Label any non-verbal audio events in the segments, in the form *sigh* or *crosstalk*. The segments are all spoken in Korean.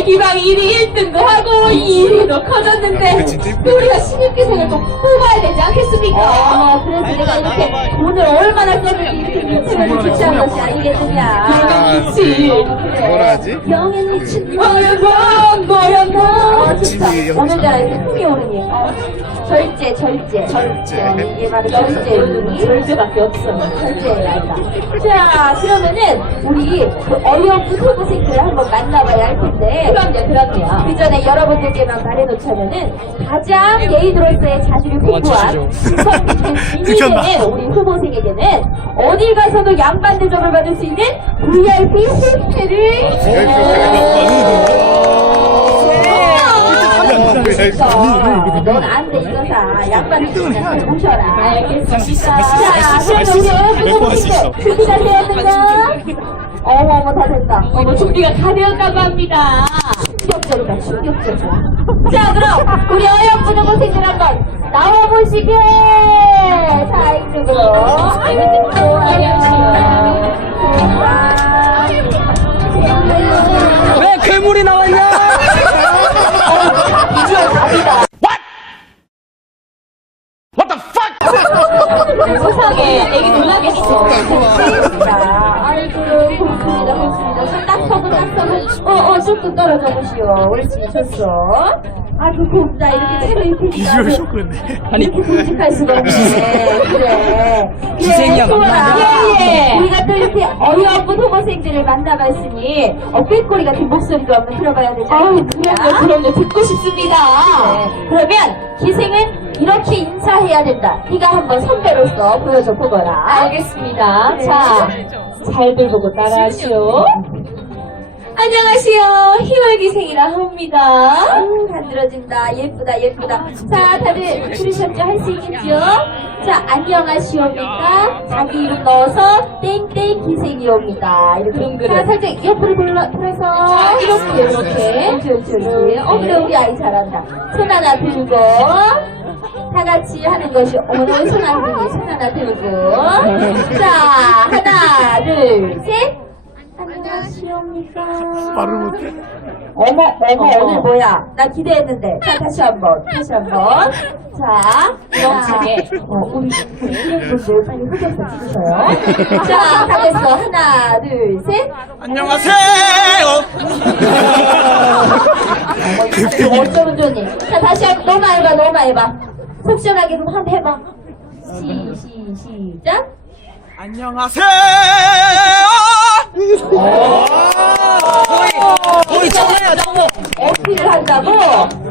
애기방 1위 1등도 하고 2위도 커졌는데 또 우리가 신입기생을 또 뽑아야 되지 않겠습니까? 어, 그래서 내가 이렇게 돈을 얼마나 썼는지 이렇게 미팅을 주최한 것이 아니겠느냐. 그치. 뭐라 하지? 영앤 미친 뭐였나 뭐였나 어, 좋다. 오늘따라 이렇게 흥이 오르니. 어, 절제, 절제. 절제. 어, 이게 바로 절제. 절제밖에 없어 절제랍니다. 자, 그러면은, 우리 그 어려운 후보생들을 한번 만나봐야 할 텐데. 그럼요 그럼요 그 전에 여러분들께만 말해놓자면은 가장 예의로서의 자질이 풍부한 진성민의 우리 후보생에게는 어딜 가서도 양반 대접을 받을 수 있는 VIP 호텔을 넌안돼 이거사 양반 대접을 모셔라 알겠습니다 자 우리 어려운 후보생들 준비가 되었는가? 어머 어머 다 됐다 어머 준비가 다 되었다고 합니다 충격적이다, 충격적이다. 자, 그럼, 우리 어여쁜 후보생들 한번 나와보시게! 자, 이쪽으로. 어, 어, 쑥도 떨어져 보시오. 옳지, 좋소. 아, 그 곱다. 이렇게 채로 입히니까. 비주얼 쇼크였네. 아니 이렇게 굵직할 수가 없네. 그래. 기생이야. 소원아. 예, 예. 우리가 또 이렇게 어여쁜 호모생들을 만나봤으니, 어, 꾀꼬리 같은 목소리도 한번 들어봐야 되지 않겠습니까? 그럼요 그럼요 듣고 싶습니다 네. 그러면 기생은 이렇게 인사해야 된다. 네가 한번 선배로서 보여줘 보거라. 알겠습니다. 네. 자, 잘들 보고 따라하시오. 안녕하시오. 희월기생이라 합니다. 음, 간드러진다. 예쁘다, 예쁘다. 자, 다들 들으셨죠? 할 수 있겠죠? 자, 안녕하시옵니까? 자기 이름 넣어서 땡땡 기생이옵니다. 이렇게. 자, 살짝 옆으로 돌아서. 자, 이렇게, 이렇게. 어, 그래, 우리 아이 잘한다. 손 하나 들고. 다 같이 하는 것이, 어머니, 손안 들고, 손 하나 들고. 자, 하나, 둘, 셋. 안녕하시옵니까? 말을 못해. 어머, 어머, 어머. 오늘 뭐야? 나 기대했는데. 자, 다시 한 번, 다시 한 번. 자, 명칭에. 어, 우리, 신입분들 빨리 흑역사 찍으셔요. 자, 가겠어. 하나, 둘, 셋. 안녕하세요. 어, 어쩌면 좋니? 자, 다시 한 번, 너만 해봐, 너만 해봐. 속 시원하게 그럼 한번 해봐. 시, 시, 시작. 안녕하세요. 우리 짱이야 짱. 어필을 한다고?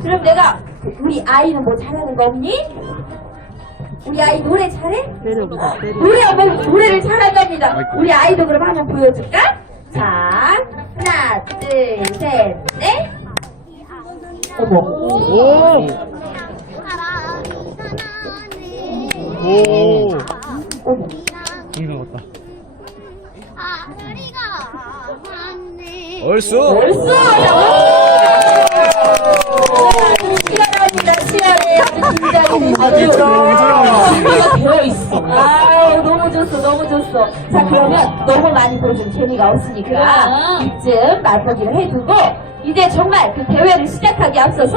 그럼 내가, 우리 아이는 뭐 잘하는 거 없니? 우리 아이 노래 잘해? 노래 하면 노래를 잘한답니다. 우리 아이도 그럼 한번 보여줄까? 자, 하나, 둘, 셋, 넷. 어머. 오. 오. 어머. 정상 같다. 얼쑤. 벌써! 치열합니다, 치열해. 아주 긴장이 되죠. 준비가 되어 있어. 아유, 너무 좋소, 너무 좋소. 자, 그러면 너무 많이 보여주면 재미가 없으니까. 이쯤 맛보기를 해두고 이제 정말 그 대회를 시작하기 앞서서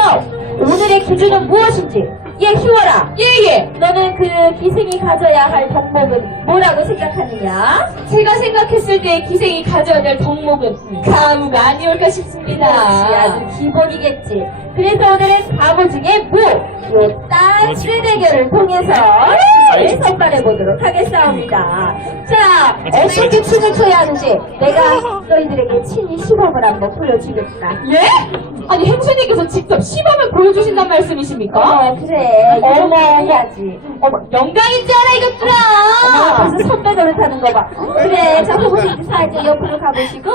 오늘의 기준은 무엇인지 예, 희월아. 예예. 너는 그 기생이 가져야 할 덕목은 뭐라고 생각하느냐? 제가 생각했을 때 기생이 가져야 될 덕목은 가무가 아니올까 싶습니다. 그렇지, 아주 기본이겠지. 그래서 오늘은 가무 중에 무, 요 댄스 대결을 통해서 네, 선발해 보도록 하겠사옵니다. 자, 어떻게 춤을 춰야 하는지 내가 너희들에게 친히 시범을 한번 보여주겠다. 예? 아니 행수님께서 직접 시범을 보여주신단 말씀이십니까? 어, 그래. 어머, 해야지. 어머 영광인 줄 알아 이것들아. 벌써 선배 노릇하는 거 봐. 그래, 자, 후보님 살짝 옆으로 가보시고,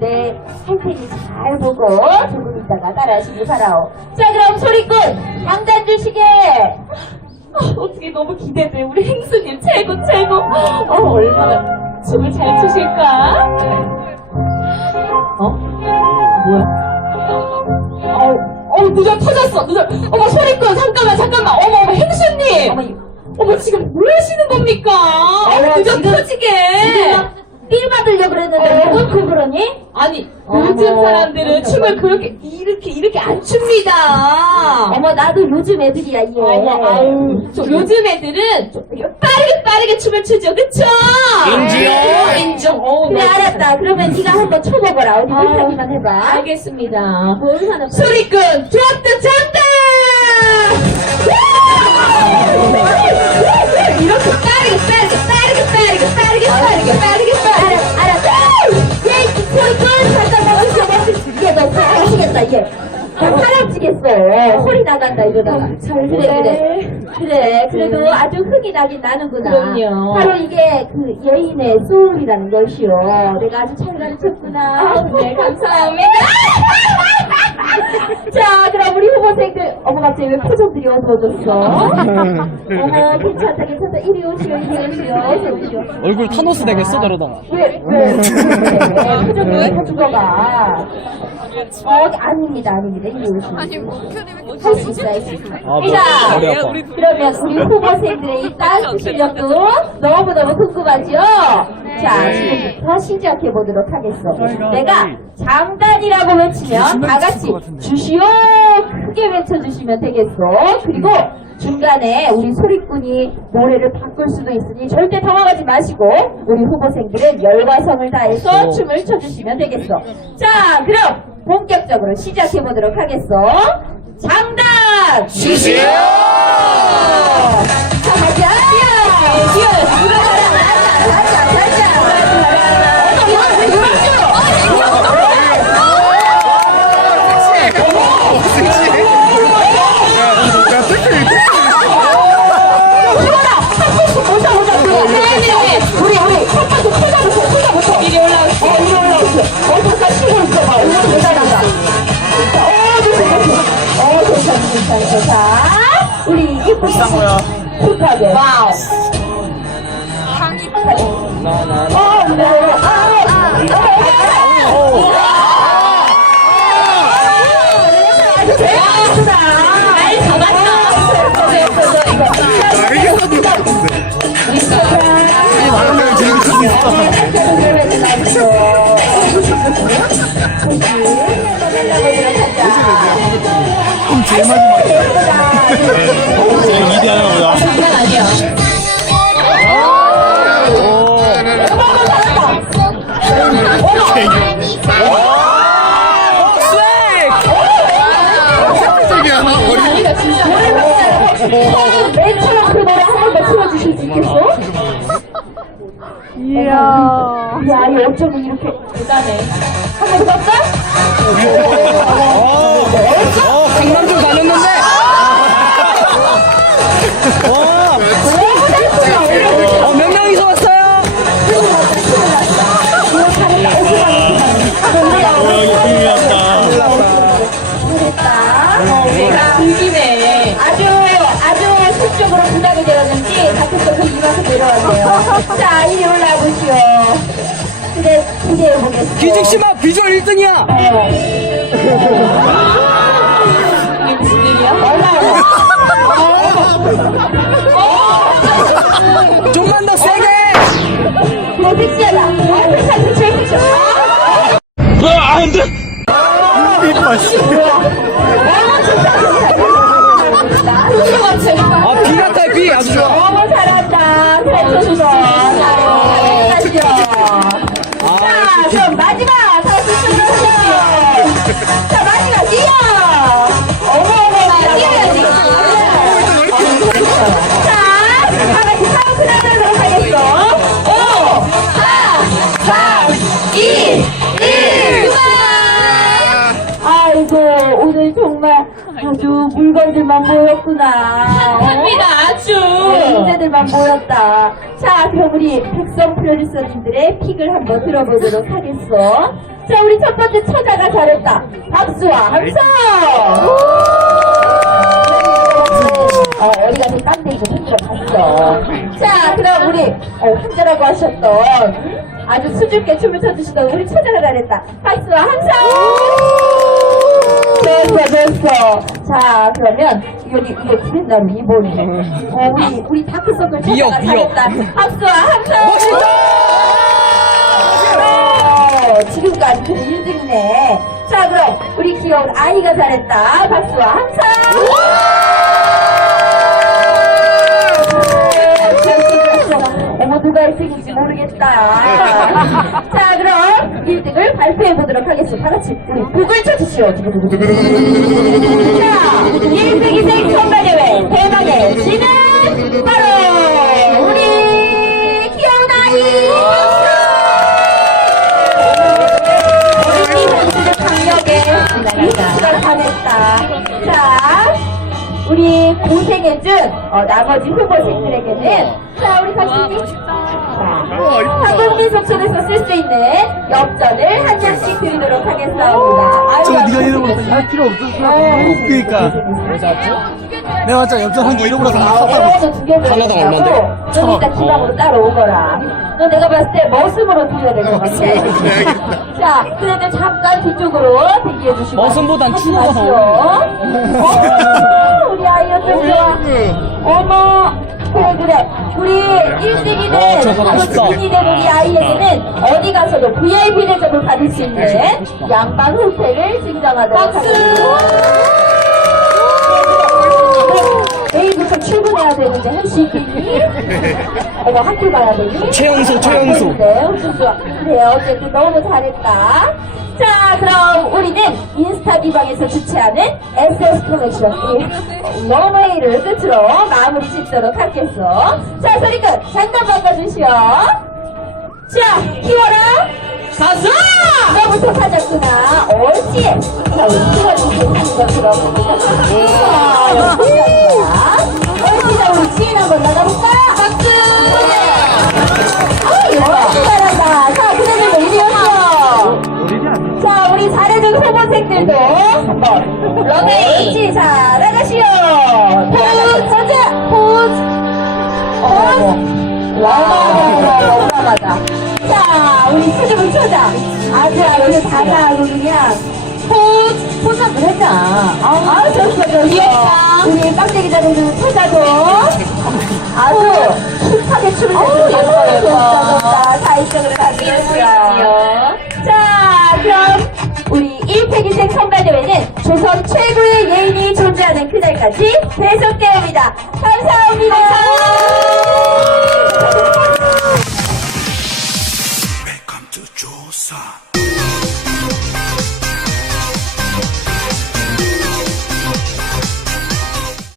네, 할 테니 잘 보고, 조금 있다가 따라하시기 바라오. 자, 그럼 소리꾼, 양단 주시게! 아, 어떻게 너무 기대돼. 우리 행수님 최고 최고. 어, 얼마나 춤을 잘 추실까? 어? 뭐야? 어, 어, 누가 터졌어. 누가, 어머, 소리꾼, 잠깐만, 잠깐만. 어머, 어머, 행수님. 어머, 어머, 지금 뭐 하시는 겁니까? 어머, 누가 지금- 터지게. 지금 삘 받으려고 그랬는데, 무슨 그걸 그러니? 아니, 어머, 요즘 사람들은 어머. 춤을 그렇게, 이렇게, 이렇게 안 춥니다. 어머, 나도 요즘 애들이야, 얘. 어머, 아유. 저 요즘 애들은 좀 이렇게 빠르게 빠르게 춤을 추죠, 그쵸? 어. 어, 네. 알았다. 그러면 네가 한번 쳐봐봐라. 어디 아, 못하기만 해봐. 알겠습니다. 뭘 하나 소리꾼, 트로트 장단! 이렇게 빠르게, 빠르게, 빠르게, 빠르게, 빠르게, 빠르게, 빠르게, 빠르게. 알았다. 얘, 소리꾼 잠깐만 웃어봐. 얘, 너 사랑하시겠다, 얘. 너 사랑지겠어. 허리 나간다, 이러다가. 그래, 그래. 그래, 그래도 아주 흥이 나긴 나는구나. 그럼요. 바로 이게 그 예인의 소울이라는 것이요. 내가 아주 잘 가르쳤구나. 네, 감사합니다. *laughs* 자, 그럼 우리 후보생들, 어머, 갑자기 왜 표정들이 어두워졌어? 어머, 괜찮다, 괜찮다. 이리 오시오, 이리 오시오, 어서 오시오. 얼굴 타노스 되겠어 저러다가 왜, 왜, 왜, 표정이 왜 이렇게 죽어가? 어, 아닙니다, 아닙니다. 이리 오시오. 할 수 있어, 할수 있어. 아, 뭐, 자, 머리 아파. 그러면 우리 후보생들의 이 댄스 실력도 너무너무 궁금하죠? 자, 지금부터 시작해 보도록 하겠어. 내가 장단이라고 외치면 다 같이 주시오! 크게 외쳐주시면 되겠어. 그리고 중간에 우리 소리꾼이 노래를 바꿀 수도 있으니 절대 당황하지 마시고 우리 후보생들은 열과 성을 다해서 춤을 춰주시면 되겠어. 자, 그럼 본격적으로 시작해보도록 하겠어. 장단! 주시오! 마지막에. 제 이야. 야, 이 어쩌면 이렇게 대단해. 한번 더 할까? 어 강남좀 다녔는데 어, 몇 명이서 왔어요? 아주 아주 수적으로 부담이 되었는지 다크서 그 이만큼 내려왔네요. 자, 이리 올라보시오. 기대 기대해 보겠습니다. 기직씨마 비주얼 1등이야 미친들이야? 좀만 더 세게 너 섹시하다. 아, 섹시하, 섹시해, 섹시해. 이빠, 씨. 물건들만 모였구나. 어? 합니다, 아주. 인재들만 모였다. 자, 그럼 우리 백성 프로듀서님들의 픽을 한번 들어보도록 하겠어. 자, 우리 첫 번째 처자가 잘했다. 박수와 함성! 어, 어디 가서 딴데 좀 흔들어 봤어. 자, 그럼 우리, 어, 한자라고 하셨던 아주 수줍게 춤을 춰주시던 우리 처자가 잘했다. 박수와 함성! 됐어, 됐어. 자, 그러면, 여기, 이거 기린나무 이번에. 어, 우리, 우리 다크서클 미역, 찾아가 미역. 잘했다. 박수와 함성! 어, 지금 아주 1등이네. 자, 그럼 우리 귀여운 아이가 잘했다. 박수와 함성! 어머, 누가 1등인지 모르겠다. 자, 그럼 1등을 발표해 보도록 하겠습니다. 다 같이 우리 북을 쳐주시오. 자, 1등이생 선발대회 대망의 신은 바로 우리 아이! 어린이 선수들 강력에 이수가 잘했다. 자, 우리 고생해준 어, 나머지 후보생들에게는 자, 우리 가수님. 한국민 속촌에서 쓸 수 있는 엽전을 한 장씩 드리도록 하겠습니다. 아유, 저거 네가 잃어버렸다. 할 필요 없었어. 그러니까. 내가 맞잖아. 엽전 한개 잃어버려서 나 샀다고. 하나당 얼마인데? 좀 이따 기방으로 따로 오거라. 너 내가 봤을 때 머슴으로 드려야 될 것 같아. *laughs* 자, 그래도 잠깐 뒤쪽으로 대기해 주시고. 머슴보단 마시오. 어머, 우리 아이 어쩜 좋아. 어머. 그래 그래 우리 1등이 어, 된 저거 맛있다. 신이 된 우리 아이에게는 어디 가서도 VIP 대접을 받을 수 있는 양방 혜택을 증정하도록 하겠습니다. 내일부터 출근해야 되는데 할 수 있겠니? 어머 학교 가야 되니? 최연소, 최연소. 네. 그래, 어쨌든 너무 잘했다. 자, 그럼 우리는 인스타 비방에서 주최하는 SS 컬렉션 이 런웨이를 끝으로 마무리 짓도록 하겠어. 자, 소리끝 장단 바꿔주시오. 자, 키워라. 가자! 너부터 찾았구나. 옳지. 자, 우리 키워주신 것처럼. 자, 옳지. 자, 우리 지인 한번 나가볼까? 박수! 아, 이거 자, 우리 잘해준 후보생들도 한번 런웨이. 자, 나가시오. 포즈, 포즈, 포즈. 포즈. 와우, 오라마다. 자, 우리 수줍은 초장. 아주 아주 다가하고 그냥. 포즈, 포즈 한번 하자. 아, 좋았어, 좋았어. 우리 깍대기 잡은 초자도 아주 힙하게 춤을 췄어요. 좋다, 좋다. 자, 이쪽으로 가주세요. 시대에는 조선 최고의 예인이 존재하는 그날까지 계속됩니다. 감사합니다. 감사합니다.